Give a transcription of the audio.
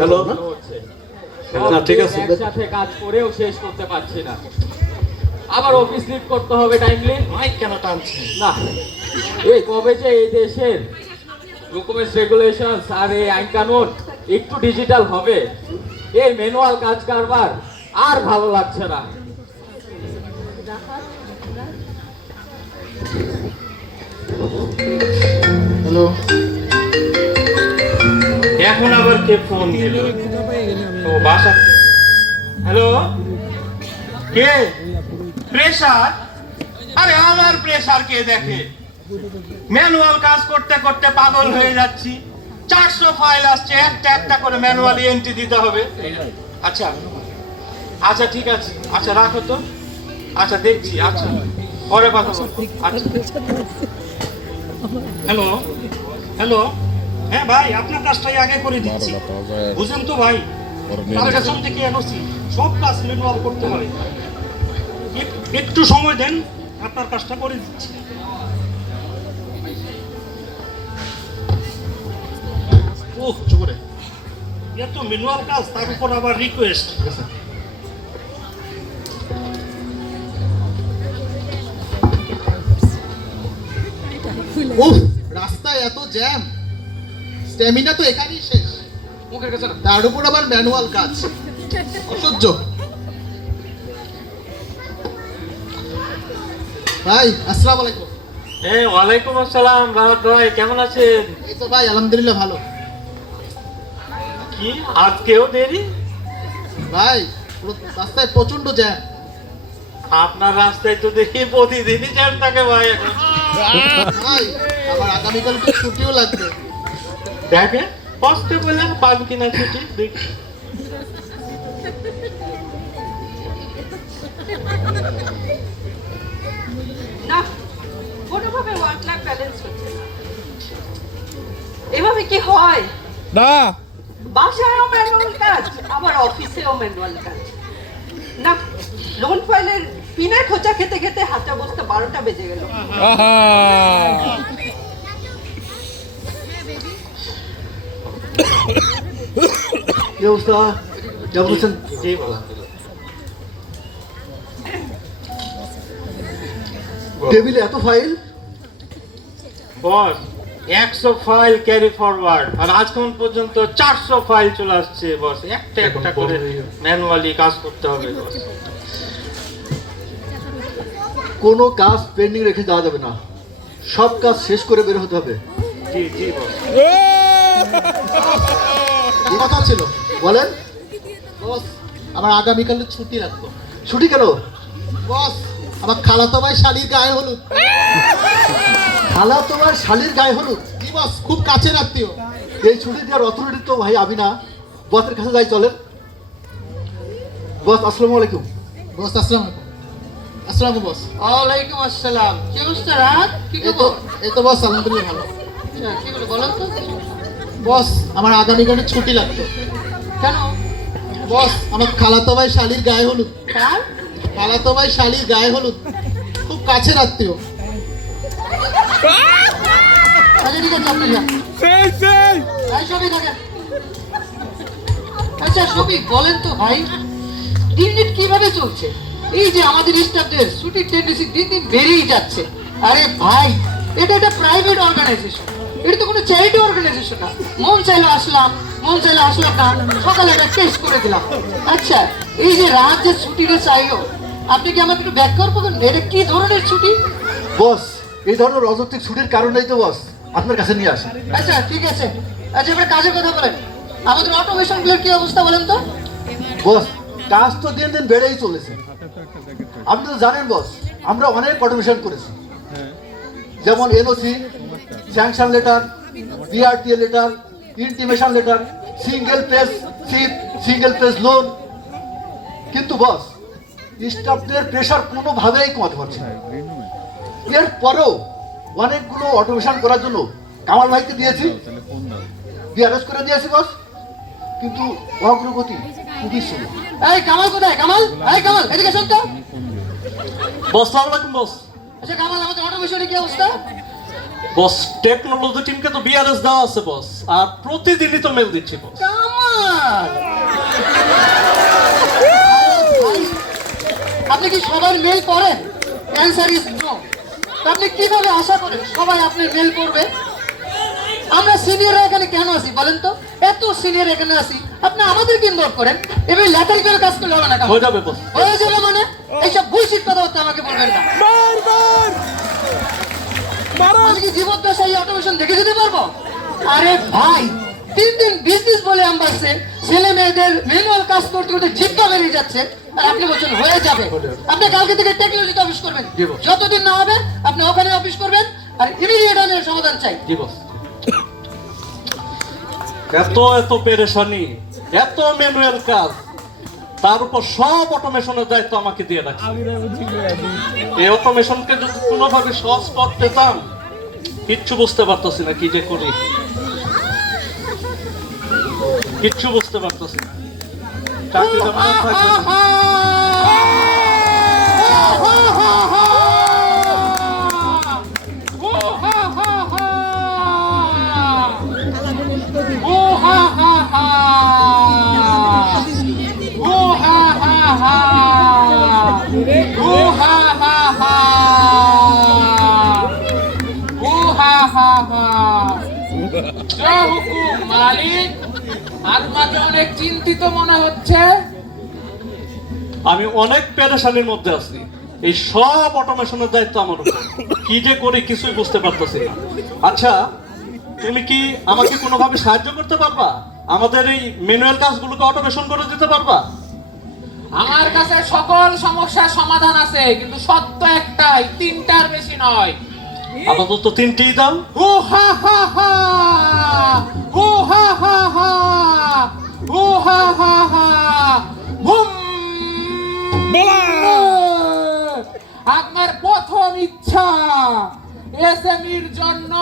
Hello, না ঠিক আছে, একসাথে কাজ করেও শেষ করতে পারছি না, আবার অফিস লিভ করতে হবে টাইমলি। মাইক কেন টানছে? না, এই কবে যে এই দেশের ডকুমেন্টস রেগুলেশন আর এই আইন কানুন একটু ডিজিটাল হবে, এই ম্যানুয়াল কাজ কারবার আর ভালো লাগছে না। হ্যালো, এখন আবার কে ফোন দিল? ও বাসা। হ্যালো, কে? প্রেসার? আরে আমার প্রেসার কে দেখে? ম্যানুয়াল কাজ করতে করতে পাগল হয়ে যাচ্ছি। 400 ফাইল আসছে, একটা একটা করে ম্যানুয়ালি এন্ট্রি দিতে হবে। আচ্ছা আচ্ছা ঠিক আছে, আচ্ছা রাখো তো। আচ্ছা দেখছি, আচ্ছা পরে কথা বলবো। আচ্ছা হ্যালো হ্যালো, হ্যাঁ ভাই, আপনার কাজটাই আগে করে দিচ্ছি, বুঝেন তো ভাই। কালকাশন থেকে এগোচ্ছি, সব কাজ ম্যানুয়াল করতে হয়। একটু সময় দেন, আপনার কাজটা করে দিচ্ছি। ওহ জোরে, এত ম্যানুয়াল কাজ, তার উপর আবার রিকোয়েস্ট। উফ, রাস্তায় এত জ্যাম, স্ট্যামিনা তো এখানেই শেষ, মুখের কাছে তার উপর আবার ম্যানুয়াল কাজ, অসহ্য। ভাই আসসালামু আলাইকুম। হ্যাঁ ওয়ালাইকুম আসসালাম। রাহাত ভাই কেমন আছেন? এই তো ভাই আলহামদুলিল্লাহ ভালো। কি আজকেও দেরি? ভাই পুরো রাস্তায় প্রচন্ড জ্যাম। আপনার রাস্তায় তো দেখি প্রতিদিনই জ্যাম থাকে ভাই। এখন ভাই আমার আগামীকালকে ছুটিও লাগবে। দেখেন বসতে বললেন পান কিনা ছুটি, দেখি। না, কোনোভাবে ওয়ার্ক লাইফ ব্যালেন্স হচ্ছে না। এভাবে কি হয়? না, বাসায়ও ম্যানুয়াল কাজ, আবার অফিসেও ম্যানুয়াল কাজ। না, লোন ফাইলের পিনা খোঁচা খেতে খেতে হাতে বসতে 12টা বেজে গেল। আহা, কি অবস্থা? কেমন আছেন? জি বলা। টেবিলে এত ফাইল? বস 100 ফাইল ক্যারি ফরওয়ার্ড, আর আজকের পর্যন্ত 400 ফাইল চলে আসছে বস। একটা একটা করে ম্যানুয়ালি কাজ করতে হবে বস। কোনো কাজ পেন্ডিং রেখে দেওয়া যাবে না, সব কাজ শেষ করে বের হতে হবে। জি জি বস। কি কথা ছিল বলেন? বস আমার আগামীকালে ছুটি লাগবে। ছুটি কেন? বস আমার খালাতো ভাই শালির গায়ে হলুদ। খালাতো ভাই শালির গায়ে হলুদ? কি বস, খুব কাছের আত্মীয়। এই ছুটি দেওয়ার অথরিটি তো ভাই আমি না, বসের কাছে যাই চলেন। বস আসসালামু আলাইকুম। বস আসসালামু আলাইকুম। আসসালামু বস। ওয়ালাইকুম আসসালাম। কি অবস্থা রাত? কি খবর? এই তো বস আলহামদুলিল্লাহ ভালো। আচ্ছা, কি বলে বলেন তো? বস আমার আগামীকালে ছুটি লাগতো। কেন? বস আমার খালাতো ভাই শালির গায়ে হলুদ। কার? খালাতো ভাই শালির গায়ে হলুদ, খুব কাছের আত্মীয়। আচ্ছা ঠিক আছে, আপনি যান। সেই সেই ভাই সবই থাকেন। আচ্ছা সবই বলেন তো ভাই, দিন দিন কিভাবে চলছে? এই যে আমাদের স্টাফদের ছুটির টেন্ডেন্সি দিন দিন বেড়েই যাচ্ছে। আরে ভাই, এটা একটা প্রাইভেট অর্গানাইজেশন, এটা তো কোনো চ্যারিটি অর্গানাইজেশন না। মন চাইলে আসলাম, মন চাইলে আসলাম না, সকালে একটা টেস্ট করে দিলাম। আচ্ছা এই যে রাত যে ছুটিটা চাইলো, আপনি কি আমাকে একটু ব্যাখ্যা করবেন এটা কি ধরনের ছুটি? বস এই ধরনের অযৌক্তিক ছুটির কারণেই তো বস আপনার কাছে নিয়ে আসি। আচ্ছা ঠিক আছে, আচ্ছা এবার কাজের কথা বলেন। আমাদের অটোমেশন গুলোর কি অবস্থা বলেন তো? বস কাজ তো দিন দিন বেড়েই চলেছে। আপনি তো জানেন বস, আমরা অনেক অটোমেশন করেছি, যেমন NOC, sanction letter, BRTA letter, intimation letter, single page sheep, single page loan. কিন্তু বস স্টাফদের প্রেশার কোনোভাবেই কমাতে পারছে না। এরপরেও অনেকগুলো অটোমেশন করার জন্য কামাল ভাইকে দিয়েছি, বিআরএস করে দিয়েছি বস, কিন্তু অগ্রগতি খুবই স্লো। এই কামাল কোথায়? কামাল, এই কামাল এদিকে শুন তো। বস সালাম আলাইকুম বস। আচ্ছা কামাল, আমাদের অটোমেশনের কি অবস্থা? বস টেকনোলজি টিমকে তো বিআরএস দেওয়া আছে বস, আর প্রতিদিনই তো মেল দিচ্ছি বস। কামাল! ভাই, আপনি কি সবার মেল করেন? Answer is no. আপনি কিভাবে আশা করেন সবাই আপনার মেল করবে? আমরা সিনিয়ররা এখানে কেন আছি বলেন তো? এত সিনিয়র এখানে আছি, আপনি আমাদেরকে ইনভলভ করেন। এবার লেটার করে কাজ করলে হবে না। হয়ে যাবে বস। হয়ে যাবে মানে এইসব বুলশিট কথাবার্তা আমাকে বলবেন না। আমি কি জীবদ্দশায় অটোমেশন দেখে যেতে পারবো? আরে ভাই, 3 দিন বিজনেস বলে আমবাসে ছেলে মেয়েদের ম্যানুয়াল কাজ করতে করতে জিব্বা বেরিয়ে যাচ্ছে, আর আপনি বলছেন হয়ে যাবে। আপনি কালকে থেকে টেকনোলজিতে অফিস করবেন, যতদিন না হবে আপনি ওখানে অফিস করবেন, আর ইমিডিয়েট আমি সমাধান চাই। জি বস। এত পেরেশানি, এত ম্যানুয়াল কাজ, তার উপর সব অটোমেশনের দায়িত্ব আমাকে দিয়ে রাখছে। এই অটোমেশনকে যদি কোনোভাবে সহজ পথ পেতাম, কিচ্ছু বুঝতে পারতেছি না কি যে করি, কিচ্ছু বুঝতে পারতেছি না। চাকরিটা মনে হয় থাকবে। মালিক, আপনাকে অনেক চিন্তিত মনে হচ্ছে। আমি অনেক পেরেশানির মধ্যে আছি, এই সব অটোমেশনের দায়িত্ব আমার উপর, কি যে করি কিছুই বুঝতে পারতেছি না। আচ্ছা, তুমি কি আমাকে কোনোভাবে সাহায্য করতে পারবা? আমাদের এই ম্যানুয়াল কাজগুলোকে অটোমেশন করে দিতে পারবা? আমার কাছে সকল সমস্যার সমাধান আছে, কিন্তু সত্য একটাই, 3টার বেশি নয়। আপাতত 3টিই দাও। হু হা হা হা, হু হা হা হা, হু হা হা হা, হুম। আপনার প্রথম ইচ্ছা এসএমইর জন্য